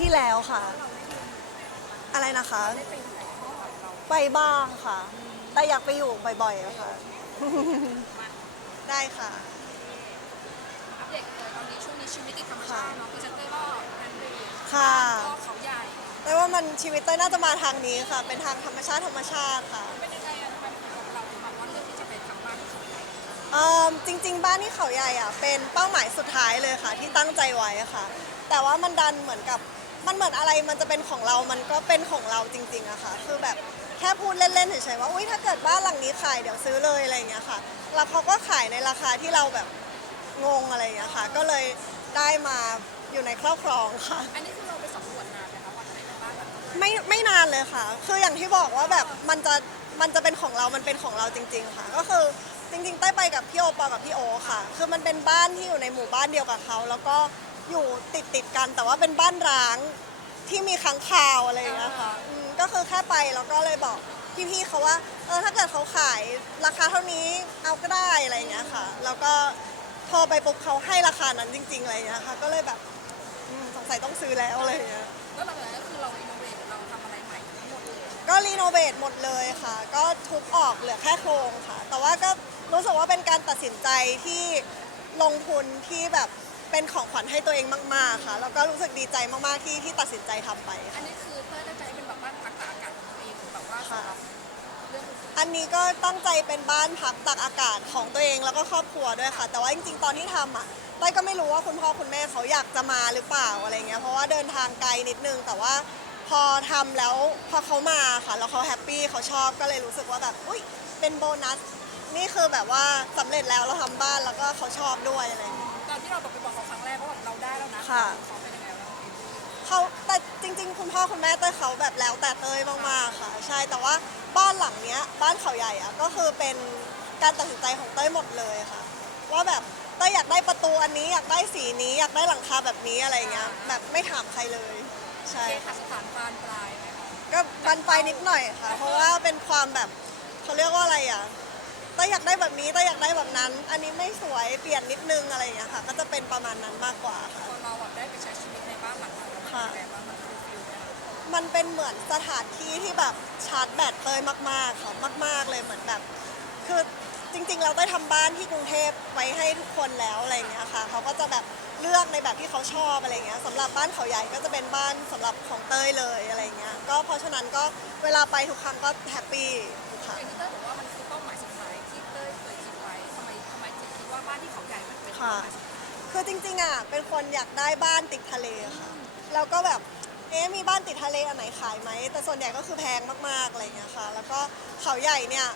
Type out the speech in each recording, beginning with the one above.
ที่แล้วค่ะ อะไรนะคะ ไปบ้างค่ะ แต่อยากไปอยู่บ่อยๆอะค่ะ ได้ค่ะ อัปเดตเลยตอนนี้ช่วงนี้ชีวิตติดธรรมชาติเนาะพรีเซนเตอร์ก็แพนเบย์ค่ะ ก็เขาใหญ่แต่ว่ามันชีวิตเต้ยน่าจะมาทางนี้ค่ะ เป็นทางธรรมชาติธรรมชาติค่ะ เป็นยังไงอะทำไมเราถึงแบบว่าเลือกที่จะไปทำบ้านที่เขาใหญ่เอิ่มจริง ๆ บ้านที่เขาใหญ่อะเป็นเป้าหมายสุดท้ายเลยค่ะ ที่ตั้งใจไว้อะค่ะ แต่ว่ามันดันเหมือนกับมันเหมือนอะไรมันจะเป็นของเรา มันก็เป็นของเราจริงๆอะค่ะ คือแบบแค่พูดเล่นๆเฉยๆว่า อุ้ยถ้าเกิดบ้านหลังนี้ขายเดี๋ยวซื้อเลยอะไรอย่างเงี้ยค่ะ แล้วเขาก็ขายในราคาที่เราแบบงงอะไรอย่างเงี้ยค่ะ ก็เลยได้มาอยู่ในครอบครองค่ะ อันนี้คือเราไปสำรวจนานไหมคะว่าไหนเป็นบ้านแบบนี้ไม่ไม่นานเลยค่ะ คืออย่างที่บอกว่าแบบมันจะมันจะเป็นของเรา มันเป็นของเราจริง ๆ ค่ะ ก็คือจริงๆใต้ยไปกับพี่โอปอกับพี่โอค่ะ คือมันเป็นบ้านที่อยู่ในหมู่บ้านเดียวกับเขา แล้วก็ อยู่ติดติดๆกัน แต่ว่าเป็นบ้านร้างที่มีค้างคาวอะไรอย่างเงี้ยค่ะอืมก็คือแค่ไปแล้วก็เลยบอกพี่ๆเขาว่าเออถ้าเกิดเขาขายราคาเท่านี้เอาก็ได้อะไรอย่างเงี้ยค่ะ แล้วก็โทรไปปุ๊บเขาให้ราคานั้นจริง ๆอะไรอย่างเงี้ยค่ะ ก็เลยแบบอืมสงสัยต้องซื้อแล้วอะไรอย่างเงี้ย แล้วหลังจากนั้นก็คือเราอินโนเวทเราทำอะไรใหม่ทั้งหมดเลยก็รีโนเวทหมดเลยค่ะ ก็ทุบออกเหลือแค่โครงค่ะ แต่ว่าก็รู้สึกว่าเป็นการตัดสินใจที่ลงทุนที่แบบ เป็นของขวัญให้ตัวเองมาก ๆ ค่ะ แล้วก็รู้สึกดีใจมาก ๆ ที่ที่ตัดสินใจทำไปอัค่ะนนี้คือเพื่อตั้งใจให้เป็นแบบบ้านพักตากอากาศของตัวเองหรือแบบว่าค่ะสำหรับเรื่องอื่นอันนี้ก็ตั้งใจเป็นบ้านพักตากอากาศของตัวเองแล้วก็ครอบครัวด้วยค่ะ แต่ว่าจริง ๆ ตอนที่ทำอะเต้ยก็ไม่รู้ว่าคุณพ่อคุณแม่เขาอยากจะมาหรือเปล่าอะไรเงี้ย เพราะว่าเดินทางไกลนิดนึง แต่ว่าพอทำแล้วพอเขามาค่ะ แล้วเขาแฮปปี้เขาชอบก็เลยรู้สึกว่าแบบ อุ้ยเป็นโบนัส นี่คือแบบว่าสำเร็จแล้วเราทำบ้านแล้วก็เขาชอบด้วยอะไรเงี้ยๆตอนที่เราบอกไปบอกเขา ค่ะเขาเป็นยังไงบ้างเขาแต่จริง ๆ คุณพ่อคุณแม่เต้ยเขาแบบแล้วแต่เต้ยมากๆค่ะ ใช่แต่ว่าบ้านหลังเนี้ย บ้านเขาใหญ่อะก็คือเป็นการตัดสินใจของเต้ยหมดเลยค่ะ ว่าแบบเต้ยอยากได้ประตูอันนี้อยากได้สีนี้อยากได้หลังคาแบบนี้อะไรเงี้ยแบบไม่ถามใครเลย ใช่เคค่ะสถานบานปลายไหมคะก็บันไปนิดหน่อยค่ะ เพราะว่าเป็นความแบบเขาเรียกว่าอะไรอะเต้ยอยากได้แบบนี้เต้ยอยากได้แบบนั้น อันนี้ไม่สวยเปลี่ยนนิดนึงอะไรอย่างเงี้ยค่ะ ก็จะเป็นประมาณนั้นมากกว่าค่ะพอเราแบบได้ไปใช้ชีวิตในบ้านหลังนั้นแล้วมันค่ะเป็นยังไงบ้างมันคือฟิลไหมคะมันเป็นเหมือนสถานที่ที่แบบชาร์จแบตเตยมากๆค่ะมาก ๆเลยเหมือนแบบ คือจริงๆ เราได้ทำบ้านที่กรุงเทพไว้ให้ทุกคนแล้วอะไรอย่างเงี้ยค่ะเขาก็จะแบบเลือกในแบบที่เขาชอบอะไรอย่างเงี้ยสำหรับบ้านเขาใหญ่ก็จะเป็นบ้านสำหรับของเต้ยเลยอะไรอย่างเงี้ยก็เพราะฉะนั้นก็เวลาไปทุกครั้งก็แฮปปี้ทุกครั้งอย่าง บ้านที่เขาใหญ่มันเป็นเป้าหมายสุดท้ายคือจริงๆอะเป็นคนอยากได้บ้านติดทะเลค่ะแล้วก็แบบเอ๊ะมีบ้านติดทะเลอันไหนขายไหมแต่ส่วนใหญ่ก็คือแพงมากๆอะไรอย่างเงี้ยค่ะ แล้วก็เขาใหญ่เนี่ย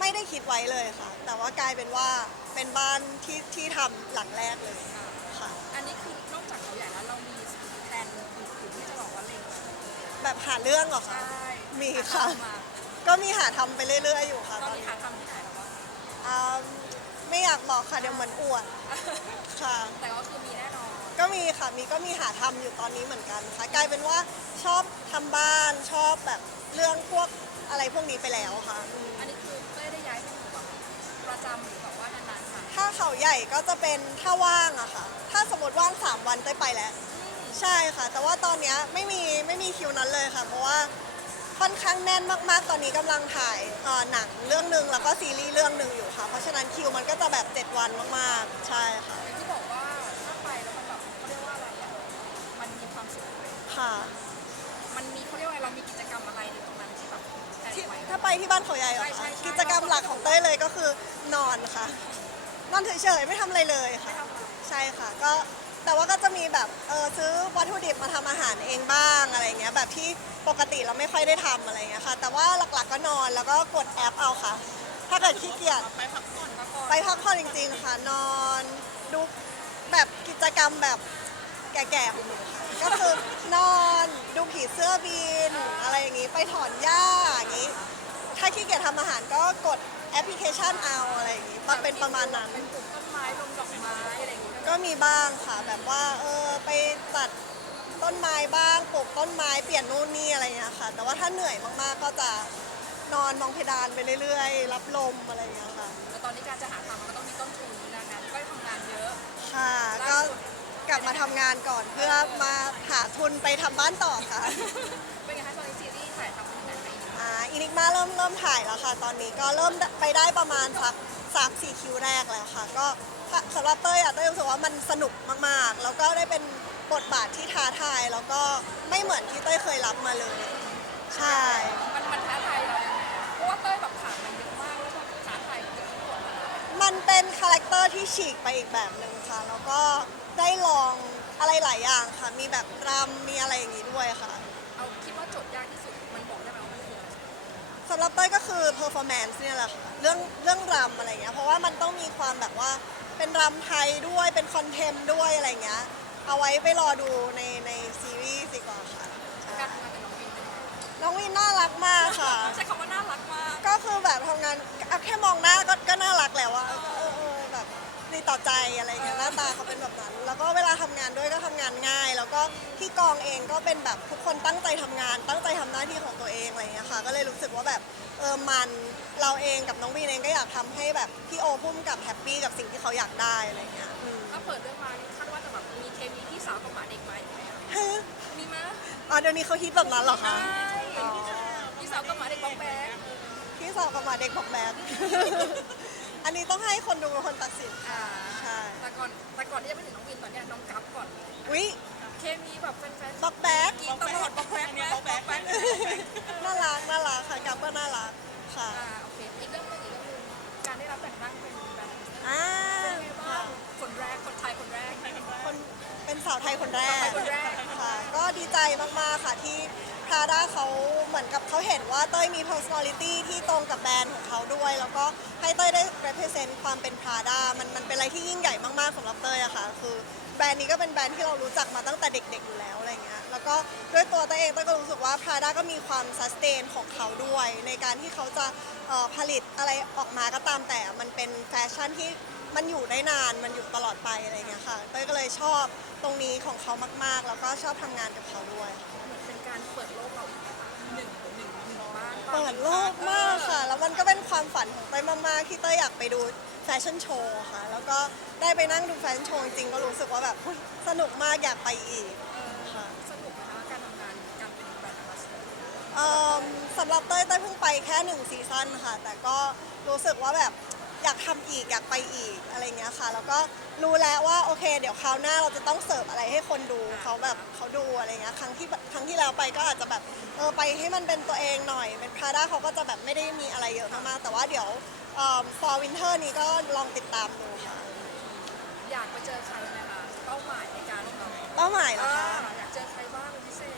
ไม่ได้คิดไว้เลยค่ะ แต่ว่ากลายเป็นว่าเป็นบ้านที่ที่ทำหลังแรกเลยค่ะ อันนี้คือนอกจากเขาใหญ่แล้วเรามีแผนอื่นๆที่จะบอกว่าเล็งไว้แบบหาเรื่องเหรอใช่คะ มีค่ะมาก็มีหาทำไปเรื่อยๆอยู่ค่ะตตออนนนี้นี้หาทำที่ไหนแล้วบ้างอ่า ไม่อยากบอกค่ะเดี๋ยวเหมือนอวดค่ะ แต่ก็คือมีแน่นอนก็มีค่ะมีก็มีหาทำอยู่ตอนนี้เหมือนกันค่ะ กลายเป็นว่าชอบทำบ้านชอบแบบเรื่องพวกอะไรพวกนี้ไปแล้วค่ะอืมอันนี้คือเต้ยได้ย้ายไปอยู่แบบประจำหรือแบบว่านานๆครั้งถ้าเขาใหญ่ก็จะเป็นถ้าว่างอะค่ะ ถ้าสมมติว่าง 3 วันได้ไปแล้ว ใช่ค่ะ แต่ว่าตอนเนี้ยไม่มีไม่มีคิวนั้นเลยค่ะ เพราะว่า ค่อนข้างแน่นมากๆ ตอนนี้กำลังถ่ายเอ่อหนังเรื่องหนึ่งแล้วก็ซีรีส์เรื่องหนึ่งอยู่ค่ะ เพราะฉะนั้นคิวมันก็จะแบบ 7 วันมากๆ ใช่ค่ะอย่างที่บอกว่าถ้าไปแล้วมันแบบเขาเรียกว่าอะไรอะมันมีความสุขเลยค่ะ มันมีเขาเรียกว่าอะไรเรามีกิจกรรมอะไรในตรงนั้นที่แบบแผนที่ไว้ ถ้าไปที่บ้านเขาใหญ่เหรอใช่ใช่คะใช่ กิจกรรมหลักของเต้ยเลยก็คือนอนค่ะ นอนเฉยๆไม่ทำอะไรเลยค่ะ ใช่ค่ะ ก็ แต่ว่าก็จะมีแบบเออซื้อวัตถุดิบมาทำอาหารเองบ้างอะไรเงี้ยแบบที่ปกติเราไม่ค่อยได้ทำอะไรเงี้ยค่ะ แต่ว่าหลักๆก็นอนแล้วก็กดแอปเอาค่ะ ถ้าเกิดขี้เกียจ ไปพักผ่อนพักผ่อนไปพักผ่อนจริงๆค่ะ นอนดูแบบกิจกรรมแบบแก่ๆของหนูค่ะก็คือนอนดูผีเสื้อบินอะไรอย่างงี้ ไปถอนหญ้าอย่างงี้ ถ้าขี้เกียจทำอาหารก็กด แอปพลิเคชันเอาอะไรอย่างงี้มันเป็นประมาณนั้น เป็นปลูกต้นไม้ลงดอกไม้อะไรอย่างเงี้ยก็มีบ้างค่ะแบบว่าเออไปตัดต้นไม้บ้างปลูกต้นไม้เปลี่ยนนู่นนี่อะไรอย่างเงี้ยค่ะ แต่ว่าถ้าเหนื่อยมากๆก็จะนอนมองเพดานไปเรื่อยๆ รับลมอะไรอย่างเงี้ยค่ะ แต่ตอนนี้การจะหาทำมันก็ต้องมีต้นทุนนะงานก็ทำงานเยอะค่ะล่าก็สุดกับมาทำงานก่อนเพื่อมาหาทุนไปทำบ้านต่อค่ะ คะอ่าอินิกมาเริ่มเริ่มถ่ายแล้วค่ะ ตอนนี้ก็เริ่มไปได้ประมาณสักสามสี่คิวแรกแล้วค่ะ ก็สำหรับเต้ยอะเต้ยรู้สึกว่ามันสนุกมากๆ แล้วก็ได้เป็นบทบาทที่ท้าทายแล้วก็ไม่เหมือนที่เต้ยเคยรับมาเลย ใช่ มันมันท้าทายเรายังไงอะเพราะว่าเต้ยแบบผ่านมาเยอะมากแล้วแบบท้าทายเยอะทุกคนอะมันเป็นคาแรคเตอร์ที่ฉีกไปอีกแบบหนึ่งค่ะ แล้วก็ได้ลองอะไรหลายอย่างค่ะ มีแบบรำมีอะไรอย่างนี้ด้วยค่ะ สำหรับเต้ยก็คือ performance เนี่ยแหละค่ะเรื่องเรื่องรำอะไรเงี้ยเพราะว่ามันต้องมีความแบบว่าเป็นรำไทยด้วยเป็นคอนเทมด้วยอะไรเงี้ยเอาไว้ไปรอดูในในซีรีส์ดีกว่าค่ะใช่การทำงานกับน้องวินเป็นยังไงน้องวินน่ารักมากค่ะ ใช้คำว่าน่ารักมาก ก็คือแบบทำงานอะแค่มองหน้าก็ก็น่ารักแล้ว ต่อใจอะไรเงี้ยหน้าตาเขาเป็นแบบนั้น แล้วก็เวลาทำงานด้วยก็ทำงานง่าย แล้วก็ที่กองเองก็เป็นแบบทุกคนตั้งใจทำงาน ตั้งใจทำหน้าที่ของตัวเองอะไรเงี้ยค่ะ ก็เลยรู้สึกว่าแบบเออมันเราเองกับน้องวีนเองก็อยากทำให้แบบพี่โอพุ่มกับแฮปปี้กับสิ่งที่เขาอยากได้อะไรเงี้ยอืมถ้าเปิดเรื่องมานี่คาดว่าจะแบบมีเคมีพี่สาวกับหมาเด็กไหมไหมอะฮะมีไหมอ๋อเดี๋ยวนี้เขาฮิตแบบนั้นเหรอใช่คะพี่สาวกับหมาเด็กบองแบงพี่สาวกับหมาเด็กบอกแบบ อันนี้ต้องให้คนดูเป็นคนตัดสินอ่าใช่แต่ก่อนแต่ก่อนที่จะไปถึงน้องวินตอนเนี้ยน้องกัฟก่อนวิเคมีแบบแฟนๆบอกแบกกินตลอดบอกแบงค์บอกแบงค์บอกแบงค์น่ารักน่ารักค่ะกับก็น่ารักค่ะอ่าโอเคอีกเรื่องหนึงอีกเรื่องหนึงการได้รับแต่งตั้งเป็นแบรนด์อ่าเป็นไงบ้างคนแรกคนไทยคนแรก คนเป็นสาวไทยคนแรสาวไทกยคนแรก ค่ะก็ดีใจมากๆค่ะที่พราด้าเขาเหมือนกับ เขาเห็นว่าเต้ยมี personality ที่ตรงกับแบรนด์ของเขาด้วย แล้วก็ให้เต้ยได้ represent ความเป็นพราด้ามันมันเป็นอะไรที่ยิ่งใหญ่มากๆสำหรับเต้ยอะค่ะ คือแบรนด์นี้ก็เป็นแบรนด์ที่เรารู้จักมาตั้งแต่เด็กๆอยู่แล้วอะไรเงี้ย แล้วก็ด้วยตัวเต้ยเองเต้ยก็รู้สึกว่าพราด้าก็มีความ sustain ของเขาด้วย ในการที่เขาจะเอ่อผลิตอะไรออกมาก็ตามแต่ มันเป็นแฟชั่นที่มันอยู่ได้นาน มันอยู่ตลอดไปอะไรเงี้ยค่ะ เต้ยก็เลยชอบตรงนี้ของเขามากๆ แล้วก็ชอบทำงานกับเขาด้วย เหมือนเป็นการเปิดโล เปิดโลกมากค่ะ แล้วมันก็เป็นความฝันของเต้ยมากๆที่เต้ยอยากไปดูแฟชั่นโชว์ค่ะ แล้วก็ได้ไปนั่งดูแฟชั่นโชว์จริงก็รู้สึกว่าแบบอุ๊ยสนุกมากอยากไปอีกค่ะสนุกนะคะการทำงานการเป็นแบรนด์ ambassador เอิ่มสำหรับเต้ยเต้ยเพิ่งไปแค่หนึ่งซีซั่นค่ะ แต่ก็รู้สึกว่าแบบอยากทำอีกอยากไปอีกอะไรเงี้ยค่ะ แล้วก็รู้แล้วว่าโอเค เดี๋ยวคราวหน้าเราจะต้องเสิร์ฟอะไรให้คนดูเขาแบบเขาดูอะไรเงี้ยครั้งที่ครั้งที่แล้วไปก็อาจจะแบบเออไปให้มันเป็นตัวเองหน่อย เป็นพราด้าเขาก็จะแบบไม่ได้มีอะไรเยอะมากๆแต่ว่าเดี๋ยวเอ่อ for winter นี้ก็ลองติดตามดูค่ะอยากไปเจอใครไหมคะเป้าหมายในการทำเป้าหมายเหรออ่าคะอยากเจอใครบ้างเป็นพิเศษ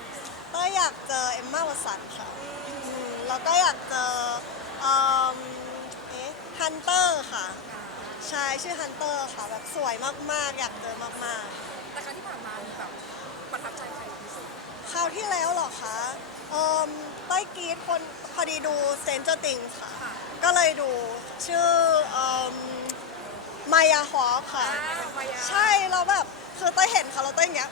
เต้ยอยากเจอเอมม่าวัตสันค่ะอืมแล้วก็อยากเจอเอิ่มเอ๊ะฮันเตอร์ค่ะอ่า ใช่ชื่อฮันเตอร์ค่ะแบบสวยมากๆ อยากเจอมากแต่ครั้งที่ผ่านมามีแบบประทับใจใครเป็นพิเศษๆ คราวที่แล้วเหรอคะเอ่มเต้ยกรีดคนพอดีดู Stranger Things ค่ะ ค่ะ ก็เลยดูชื่อเอ่มมายาฮอฟค่ะ อ่ามายา ใช่เราแบบคือเต้ยเห็นเขาแล้วเต้ยอย่างเงี้ย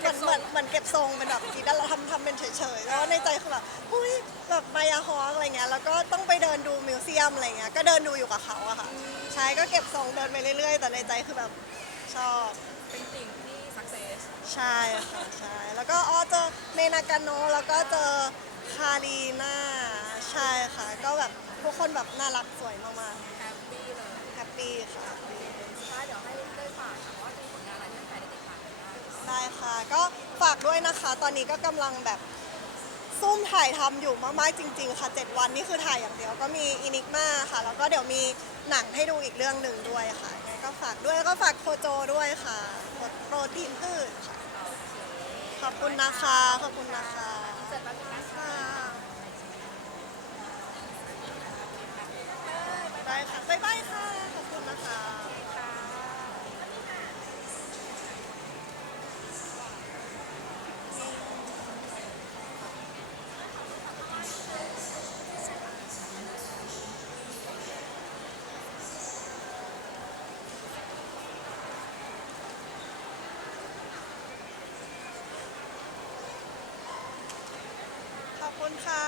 เหเก็มือบนทรงเหมือนเหมือนเก็บทรงเป็นแบบกรีดแล้วเราทำทำเป็นเฉยๆแล้วในใจคือแบบอุ้ยแบบมายาฮอฟอะไรเงี้ยแล้วก็ต้องไปเดินดูมิวเซียมอะไรเงี้ยก็เดินดูอยู่กับเขาอะค่ะใช่ก็เก็บทรงเดินไปเรื่อย ๆ แต่ในใจคือแบบชอบเป็นสิ่งที่ success ใช่ค่ะใช่แล้วก็อ๋อเจอเมนากาโนแล้วก็เจอคารีนาใช่ค่ะ ก็แบบทุกคนแบบน่ารักสวยมากแฮปปี้เลยๆแฮปปี้ค่ะ ได้ค่ะ ก็ฝากด้วยนะคะ ตอนนี้ก็กำลังแบบซุ่มถ่ายทำอยู่มากๆจริง ๆ ค่ะ 7 วันนี่คือถ่ายอย่างเดียวก็มีอินิกมาค่ะ แล้วก็เดี๋ยวมีหนังให้ดูอีกเรื่องหนึ่งด้วยค่ะยังไงก็ฝากด้วยแล้วก็ฝากโคโจด้วยค่ะโปรตีนพืชค่ะโอขอบคุณนะคะ ขอบคุณนะคะ เสร็จแล้วนะ ค่ะ